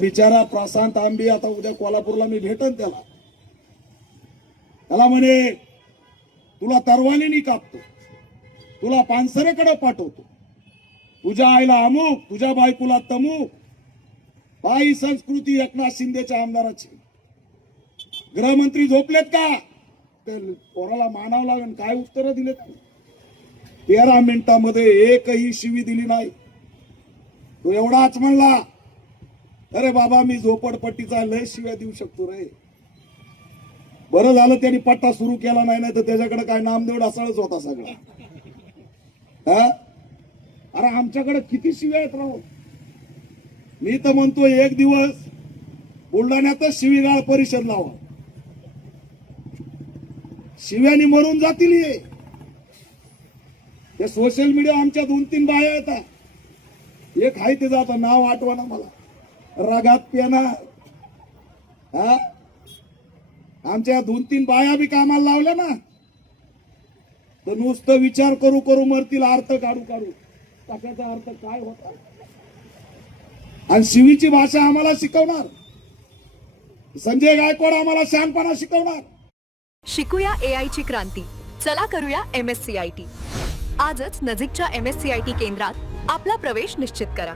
बिचारा प्रशांत आंबे आता उद्या कोल्हापूरला मी भेटन त्याला म्हणे तुला तरवालीनी कापतो, तुला पानसरेकडे पाठवतो, तुझ्या आईला अमुक, तुझ्या बायकोला तमुक. बाई संस्कृती एकनाथ शिंदेच्या आमदाराची. गृहमंत्री झोपलेत का? तर पोराला मानावं लागेल. काय उत्तर दिलेत? 13 मिनिटांमध्ये एकही शिवी दिली नाही. तो एवढाच म्हणला, अरे बाबा मी झोपडपट्टीचा लय शिव्या देऊ शकतो रे. बरं झालं त्यांनी पट्टा सुरू केला नाही तर त्याच्याकडे काय नामदेव ढासळच होता सगळा. अरे आमच्याकडे किती शिव्या आहेत राव. मी तर म्हणतो एक दिवस बुलढाण्यातच शिवीगाळ परिषद लावा. शिव्यानी मरून जातील हे. ते सोशल मीडिया आमच्या 2-3 बाया येतात. एक आहे ते जात नाव आठवा ना मला, रगात पेना. आमच्या 2-3 बाया बी कामाला लावल्या ना तर नुसतं विचार करू करू मरतील, अर्थ काढू काढू. कशाचा अर्थ काय होता? आणि शिवीची भाषा आम्हाला शिकवणार संजय गायकवाड, आम्हाला शहाणपणा शिकवणार. शिकूया AI ची क्रांती. चला करूया MSCIT. आजच नजीकच्या MSCIT केंद्रात आपला प्रवेश निश्चित करा.